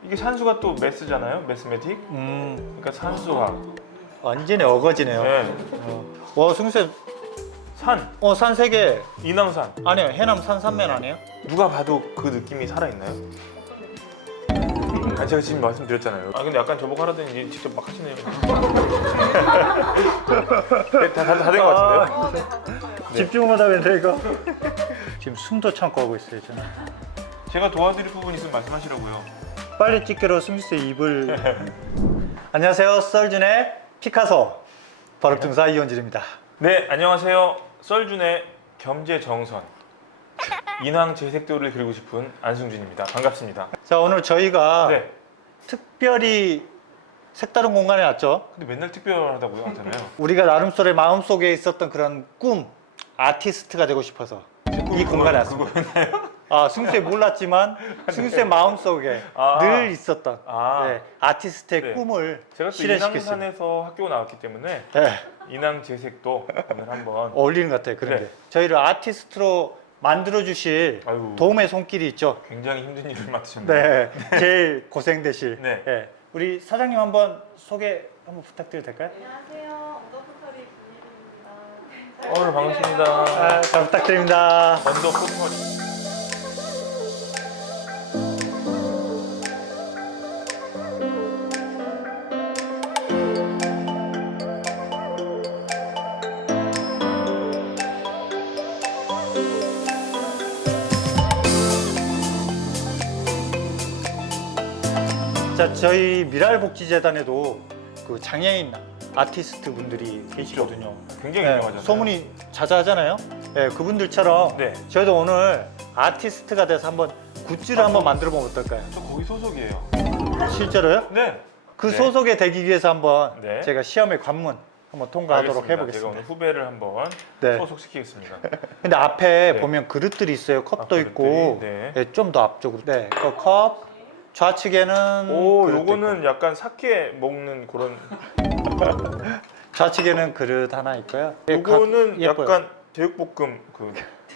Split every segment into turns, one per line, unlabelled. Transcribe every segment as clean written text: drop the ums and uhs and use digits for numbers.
이게 산수가 또 매스잖아요. 매스매틱. 그러니까 산수화.
완전히 어거지네요.
네.
와, 승쌤.
산.
산 3개.
인왕산.
아니에요. 해남 산삼면 아니에요?
누가 봐도 그 느낌이 살아있나요? 아니 제가 지금 말씀드렸잖아요. 아 근데 약간 저보고 하라더니 이제 직접 막 하시네요. 네, 다 된 것 같은데요? 네.
집중을 하다면서 이거. 지금 숨도 참고 하고 있어요, 저는.
제가 도와드릴 부분 있으면 말씀하시라고요.
빨리 찍기로 승쌤 입을. 안녕하세요. 썰준의 피카소. 버럭등사 이원진입니다.
네, 안녕하세요. 썰준의 겸재정선 인왕 재색도를 그리고 싶은 안승준입니다. 반갑습니다.
자, 오늘 저희가
네.
특별히 색다른 공간에 왔죠.
근데 맨날 특별하다고요 하잖아요.
우리가 나름대로 마음속에 있었던 그런 꿈, 아티스트가 되고 싶어서 이 공간에 왔습니다.
그거였나요?
아, 승수에 몰랐지만 승수의 마음속에
아.
늘 있었던
아.
아티스트의
네.
꿈을
제가 또
실현시켰습니다.
인왕산에서 학교 나왔기 때문에
네,
인왕 재색도 오늘 한번
어울리는 것 같아요. 그런데
네.
저희를 아티스트로 만들어 주실
아유.
도움의 손길이 있죠.
굉장히 힘든 일을 맡으셨네요.
네, 제일 고생되실.
네.
네. 우리 사장님 한번 소개 한번 부탁드려도 될까요?
안녕하세요. 언더포터리 김예림입니다.
오늘 반갑습니다.
아, 잘 부탁드립니다.
언더 포터리.
자, 저희 미랄복지재단에도 그 장애인 아티스트 분들이 계시거든요.
굉장히
네,
유명하잖아요.
소문이 자자하잖아요. 네, 그분들처럼
네.
저희도 오늘 아티스트가 돼서 한번 굿즈를 한번 만들어 보면 어떨까요?
저 거기 소속이에요.
실제로요?
네.
그
네.
소속에 되기 위해서 한번
네.
제가 시험의 관문 한번 통과하도록
알겠습니다. 제가
해보겠습니다.
오늘 후배를 한번
네.
소속시키겠습니다.
근데 앞에
네.
보면 그릇들이 있어요. 컵도
그릇들이,
있고.
네.
네, 좀 더 앞쪽으로. 네, 그 컵. 좌측에는
오,
그릇도
요거는
있고.
약간 사케 먹는 그런.
좌측에는 그릇 하나 있고요. 네,
요거는
예뻐요.
약간 제육볶음 그.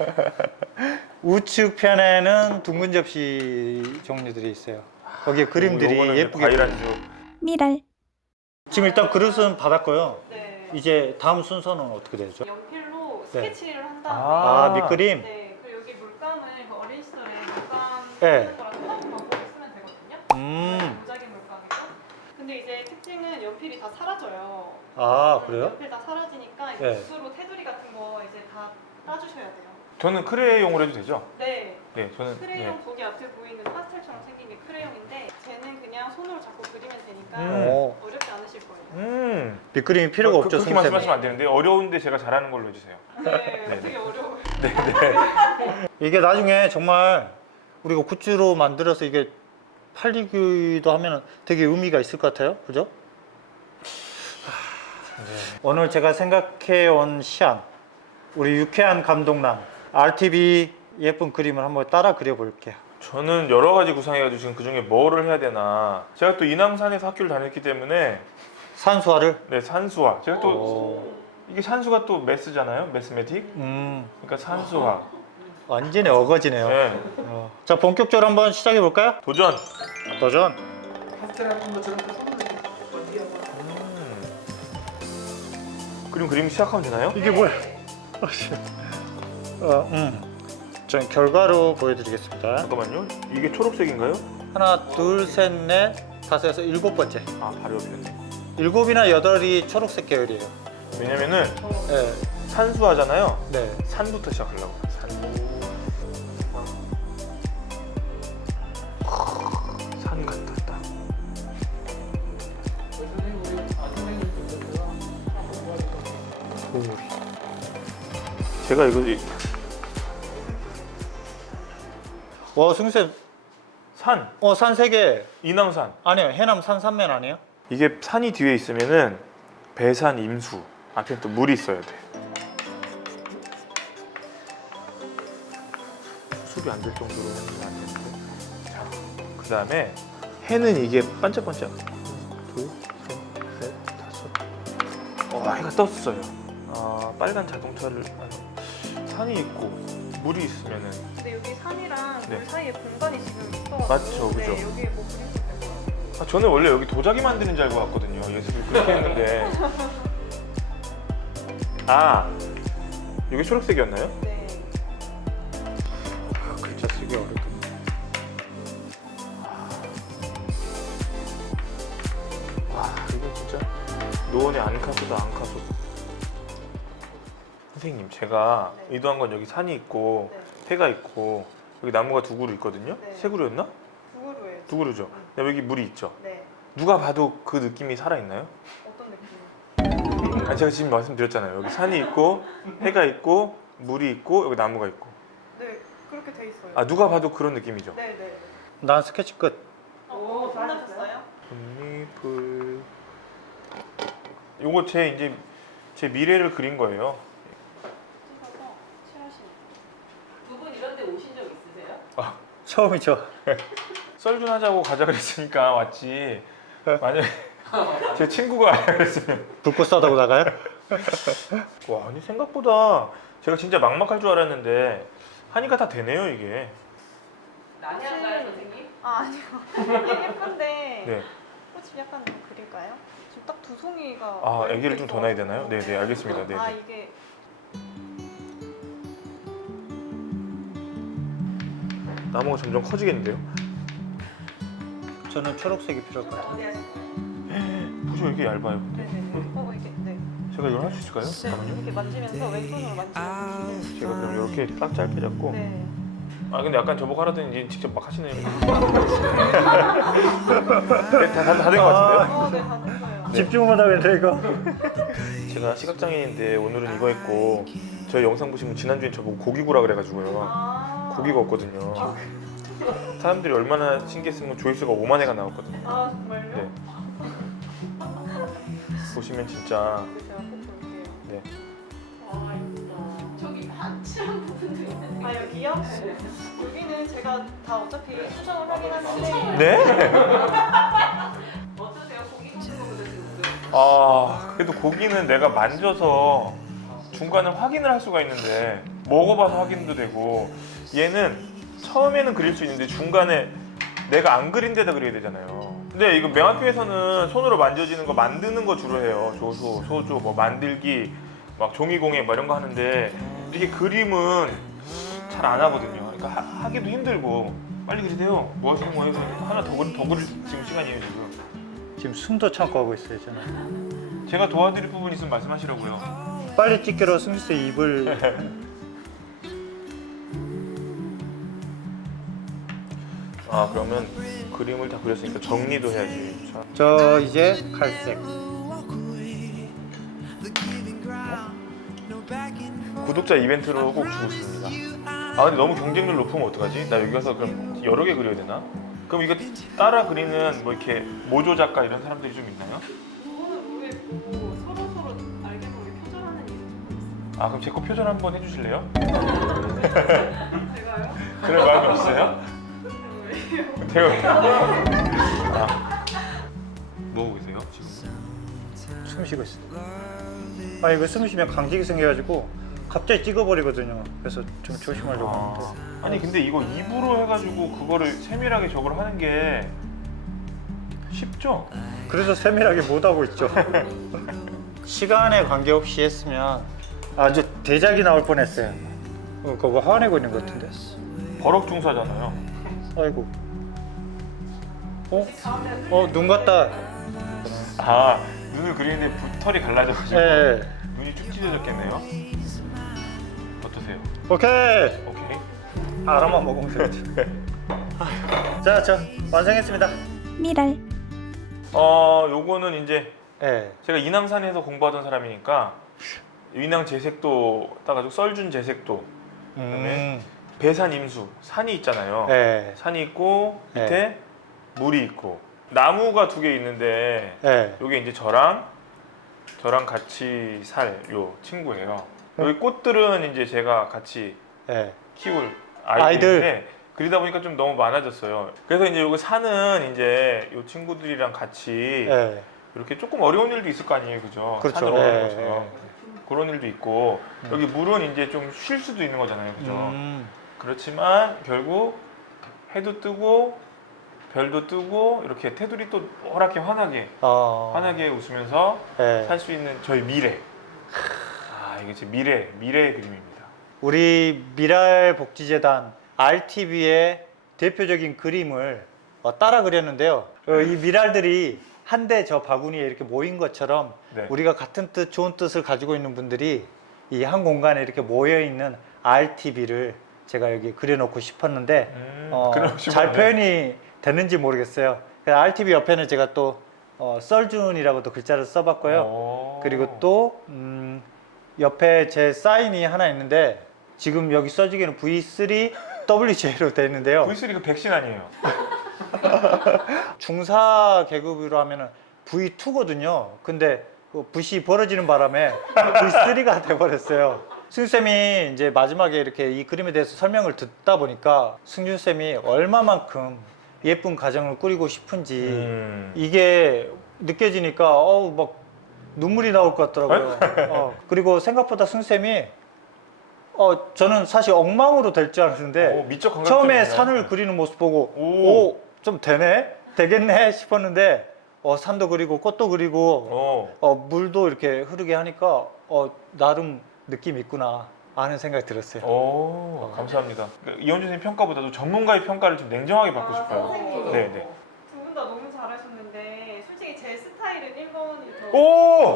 우측 편에는 둥근 접시 종류들이 있어요. 거기에 그림들이
요거는 이제
예쁘게.
과일 안주.
미랄
지금 일단 그릇은 받았고요.
네.
이제 다음 순서는 어떻게 되죠?
연필로
네.
스케치를 한 다음에
아, 밑그림.
네. 그리고 여기 물감을 그 어린 시절에 물감
네.
쓰는 거랑 똑같은 방법을 쓰면 되거든요. 무작위 물감이죠. 근데 이제 특징은 연필이 다 사라져요.
아, 그래요?
연필 다 사라지니까 이제
네.
붓으로 테두리 같은 거 이제 다 따주셔야 돼요.
저는 크레용으로 해도 되죠?
네.
네, 저는.
크레용
네.
거기 앞에 보이는 파스텔처럼 생긴 게 크레용인데 쟤는 그냥 손으로 잡고 그리면 되니까
오.
어렵지 않으실 거예요.
밑그림이 필요가 없죠,
그렇게
선생님.
말씀하시면 안 되는데 어려운데 제가 잘하는 걸로 해주세요.
네, 되게 어려워요.
이게 나중에 정말 우리가 굿즈로 만들어서 이게 팔리기도 하면 되게 의미가 있을 것 같아요. 그죠? 오늘 제가 생각해 온 시안, 우리 유쾌한 감독남 RTV 예쁜 그림을 한번 따라 그려볼게요.
저는 여러 가지 구상해가지고 지금 그 중에 뭐를 해야 되나. 제가 또 인왕산에서 학교를 다녔기 때문에
산수화를.
네 산수화. 제가 또
오.
이게 산수가 또 매스잖아요. 매스매틱. 그러니까 산수화.
완전히 어거지네요.
네.
자, 본격적으로 한번 시작해 볼까요?
도전.
도전.
그림 시작하면 되나요?
이게 뭐야? 전 결과로 보여드리겠습니다.
잠깐만요. 이게 초록색인가요?
하나, 둘, 셋, 넷, 다섯에서 7번째.
아 바로 옆이네.
7이나 8이 초록색 계열이에요.
왜냐면은
네,
산수하잖아요.
네.
산부터 시작하려고. 산 같다. 딱.
돌.
제가 이거
와, 승쌤,
산
산 3개.
인왕산.
아니에요, 해남 산삼면 아니에요?
이게 산이 뒤에 있으면은 배산 임수 앞에 또 물이 있어야 돼. 수습이 안 될 정도로 하면 안 되는데. 자, 그 다음에 해는 이게 반짝반짝. 둘, 셋, 넷, 다섯. 해가 떴어요. 빨간 자동차를 산이 있고 물이 있으면은
근데 여기 산이랑
네.
물 사이에 공간이 지금 있어가지고
맞죠, 그죠.
네, 여기에 뭐 그리셔도 될것
아, 저는 원래 여기 도자기 만드는 줄 알고 왔거든요. 예습을 그렇게 했는데. 아, 이게 초록색이었나요?
네.
글자 쓰기 어렵겠네.
와, 이거 진짜 노원의 안카소다, 안카소. 선생님, 제가
네.
의도한 건 여기 산이 있고
네.
해가 있고 여기 나무가 두 그루 있거든요.
네.
세 그루였나?
구구로예요.
두 그루죠. 그다음에 여기 물이 있죠.
네.
누가 봐도 그 느낌이 살아 있나요?
어떤 느낌?
아니, 제가 지금 말씀드렸잖아요. 여기 산이 있고 해가 있고 물이 있고 여기 나무가 있고.
네, 그렇게 돼 있어요.
아, 누가 봐도 그런 느낌이죠.
네, 네.
난 스케치 끝.
오, 끝나셨어요?
독립을 요거 이제 제 미래를 그린 거예요.
찍어서 칠하시는.
두 분 이런 데 오신 적 있으세요?
처음이죠.
썰준 하자고 가자 그랬으니까 왔지. 만약에 제 친구가 가자 그랬으면
불꽃 쏴다고 나가요?
와, 아니 생각보다 제가 진짜 막막할 줄 알았는데 하니까 다 되네요 이게.
난해한가요, 선생님?
아, 아니요. 이게 예쁜데
네.
꽃이 약간 좀 그릴까요? 지금 딱 두 송이가.
아, 애기를 좀 더 놔야 되나요? 네, 네, 알겠습니다. 네.
아,
네.
이게
나무가 점점 커지겠는데요?
저는 초록색이 필요할 것 같아요.
어디 하실 거예요?
보시 왜 이렇게 얇아요? 근데
네네네. 이게 네.
제가 이걸 할 수 있을까요? 잠깐만요.
이렇게 만지면서 왼손으로 만지면
제가 그럼 이렇게 딱 짧게 잡고.
네.
아, 근데 약간 저보고 하라더니 이제 직접 막 하시네요. 네, 다 된 것 같은데요?
네, 다 됐어요.
네.
집중만 하겠네 이거.
제가 시각장애인인데 오늘은 이거 했고 저희 영상 보시면 지난주에 저보고 고기 구라 그래가지고요.
아.
고기가 없거든요. 사람들이 얼마나 신기했으면 조회수가 5만 회가 나왔거든요.
아, 정말요?
네. 보시면 진짜
제가 꼭 볼게요.
네.
와, 이쁘다. 저기 한치한 부분도 있는데.
아, 여기요?
네.
여기는 제가 다 어차피 수정을 하긴 하는데.
네?
어떠세요? 고기 굽는 거보다 지금
아, 그래도 고기는 내가 만져서 중간에 확인을 할 수가 있는데 먹어봐서 확인도 되고 얘는 처음에는 그릴 수 있는데 중간에 내가 안 그린 데다 그려야 되잖아요. 근데 이거 명학교에서는 손으로 만져지는 거 만드는 거 주로 해요. 조소, 소조, 뭐 만들기, 막 종이공예 뭐 이런 거 하는데 이렇게 그림은 잘 안 하거든요. 그러니까 하기도 힘들고 빨리 그리세요. 뭐 하시는 거예요? 하나 더 그릴 지금 시간이에요 지금.
지금 숨도 참고 하고 있어요 저는.
제가 도와드릴 부분 있으면 말씀하시라고요.
빨리 찍기로 스미스 입을.
아, 그러면 그림을 다 그렸으니까 정리도 해야지. 자,
저 이제 갈색.
구독자 이벤트로 꼭 주고 싶습니다. 아, 근데 너무 경쟁률 높으면 어떡하지? 나 여기 가서 그럼 여러 개 그려야 되나? 그럼 이거 따라 그리는 뭐 이렇게 모조 작가 이런 사람들이 좀 있나요?
그거는 왜 보고 서로 알게 모르게 표절하는 일이 좀
아, 그럼 제 거 표절 한번 해주실래요?
있어요. 제가요?
그럴 마음이 없어요?
왜요?
대요. 아, 뭐 하고 계세요 지금?
숨 쉬고 있어요. 아 이거 숨 쉬면 강직이 생겨가지고 갑자기 찍어버리거든요. 그래서 좀 조심하려고 하는데.
아니 근데 이거 입으로 해가지고 그거를 세밀하게 저걸 하는 게 쉽죠?
그래서 세밀하게 못 하고 있죠. 시간에 관계없이 했으면 아주 대작이 나올 뻔했어요. 그거 화내고 있는 것 같은데.
버럭중사잖아요.
아이고. 눈 같다.
아, 눈을 그리는데 붓털이 갈라져가지고
예.
눈이 쭉 찢어졌겠네요. 어떠세요?
오케이.
오케이.
알아만 먹으면 되지. 자, 저 완성했습니다.
미랄
요거는 이제
예.
제가 인왕산에서 공부하던 사람이니까 인왕 재색도 따가지고 썰준 재색도 배산 임수 산이 있잖아요.
예.
산이 있고 밑에 물이 있고 나무가 두 개 있는데
예.
요게 이제 저랑 같이 살 요 친구예요. 여기 꽃들은 이제 제가 같이
예.
키울
아이들.
아이들인데 그러다 보니까 좀 너무 많아졌어요. 그래서 이제 요거 산은 이제 요 친구들이랑 같이
예.
이렇게 조금 어려운 일도 있을 거 아니에요, 그죠?
그렇죠.
산을 오는
예,
것처럼 그런 일도 있고 여기 물은 이제 좀 쉴 수도 있는 거잖아요, 그죠? 그렇지만 결국 해도 뜨고 별도 뜨고 이렇게 테두리 또 허락해 환하게 웃으면서
네.
살 수 있는 저희 미래. 이게 제 미래의 그림입니다.
우리 미랄복지재단 RTV의 대표적인 그림을 따라 그렸는데요. 이 미랄들이 한데 저 바구니에 이렇게 모인 것처럼
네.
우리가 같은 뜻, 좋은 뜻을 가지고 있는 분들이 이 한 공간에 이렇게 모여 있는 RTV를 제가 여기 그려놓고 싶었는데 잘 표현이 되는지 모르겠어요. RTV 옆에는 제가 또 썰준이라고 또 글자를 써봤고요. 그리고 또 옆에 제 사인이 하나 있는데 지금 여기 써지기는 V3WJ로 되어 있는데요.
V3 그 백신 아니에요?
중사 계급으로 하면은 V2거든요. 근데 그 붓이 벌어지는 바람에 V3가 돼버렸어요. 승준쌤이 이제 마지막에 이렇게 이 그림에 대해서 설명을 듣다 보니까 승준쌤이 얼마만큼 예쁜 가정을 꾸리고 싶은지 이게 느껴지니까 막 눈물이 나올 것 같더라고요. 그리고 생각보다 승준쌤이 저는 사실 엉망으로 될 줄 알았는데
미적 감각적이네.
처음에 산을 그리는 모습 보고 좀 되겠네 싶었는데 산도 그리고 꽃도 그리고 물도 이렇게 흐르게 하니까 나름 느낌 있구나 하는 생각이 들었어요.
감사합니다. 이현주 선생님 평가보다도 전문가의 평가를 좀 냉정하게 받고 싶어요.
선생님.
네네.
두 분 다 너무 잘하셨는데 솔직히 제 스타일은 1번이 더
오!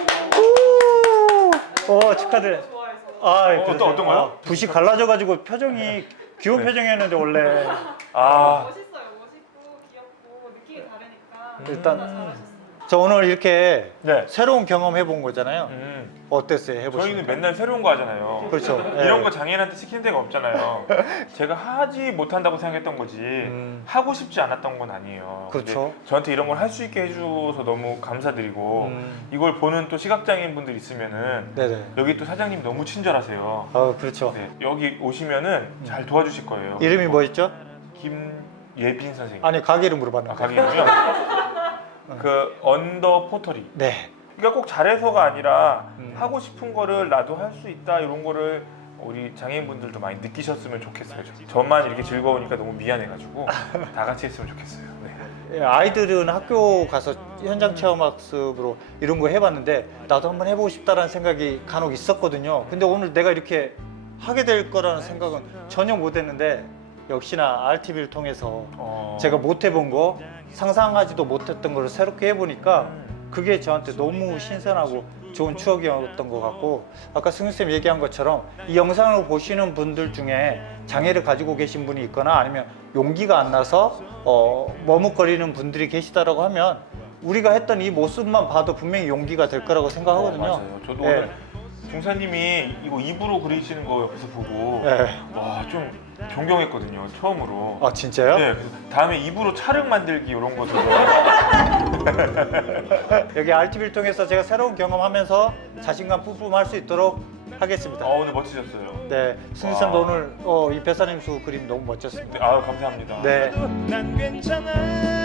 축하드려요.
좋아해서
어떤가요?
붓이 갈라져가지고 표정이 귀여운 표정이었는데 원래
멋있어요. 멋있고 귀엽고 느낌이 다르니까
일단
둘다 잘하셨어요.
저 오늘 이렇게
네.
새로운 경험 해본 거잖아요. 어땠어요? 해보시면?
저희는 맨날 새로운 거 하잖아요.
그렇죠.
이런 거 장애인한테 시키는 데가 없잖아요. 제가 하지 못한다고 생각했던 거지 하고 싶지 않았던 건 아니에요.
그렇죠.
근데 저한테 이런 걸 할 수 있게 해줘서 너무 감사드리고 이걸 보는 또 시각장애인 분들 있으면은
네네.
여기 또 사장님 너무 친절하세요.
그렇죠.
네, 여기 오시면은 잘 도와주실 거예요.
이름이 뭐였죠?
김예빈 선생님.
아니 가게 이름 물어봤는데.
가게는요. 그 언더 포터리.
네.
그러니까 꼭 잘해서가 아니라 하고 싶은 거를 나도 할 수 있다 이런 거를 우리 장애인분들도 많이 느끼셨으면 좋겠어요. 저만 이렇게 즐거우니까 너무 미안해가지고 다 같이 했으면 좋겠어요. 네.
아이들은 학교 가서 현장 체험 학습으로 이런 거 해봤는데 나도 한번 해보고 싶다라는 생각이 간혹 있었거든요. 근데 오늘 내가 이렇게 하게 될 거라는 생각은 전혀 못했는데 역시나 RTV를 통해서 제가 못 해본 거 상상하지도 못했던 걸 새롭게 해보니까 그게 저한테 너무 신선하고 좋은 추억이었던 것 같고 아까 승윤쌤 얘기한 것처럼 이 영상을 보시는 분들 중에 장애를 가지고 계신 분이 있거나 아니면 용기가 안 나서 머뭇거리는 분들이 계시다라고 하면 우리가 했던 이 모습만 봐도 분명히 용기가 될 거라고 생각하거든요.
맞아요. 저도
네.
오늘 중사님이 이거 입으로 그리시는 거 옆에서 보고
네.
와 좀 존경했거든요. 처음으로.
아 진짜요?
네. 그래서 다음에 입으로 촬영 만들기 이런 것도
여기 RTV를 통해서 제가 새로운 경험하면서 자신감 뿜뿜할 수 있도록 하겠습니다.
오늘 멋지셨어요.
네, 승윤쌤도
와.
오늘 이 배사님수 그림 너무 멋졌습니다.
네, 감사합니다.
네.
난 괜찮아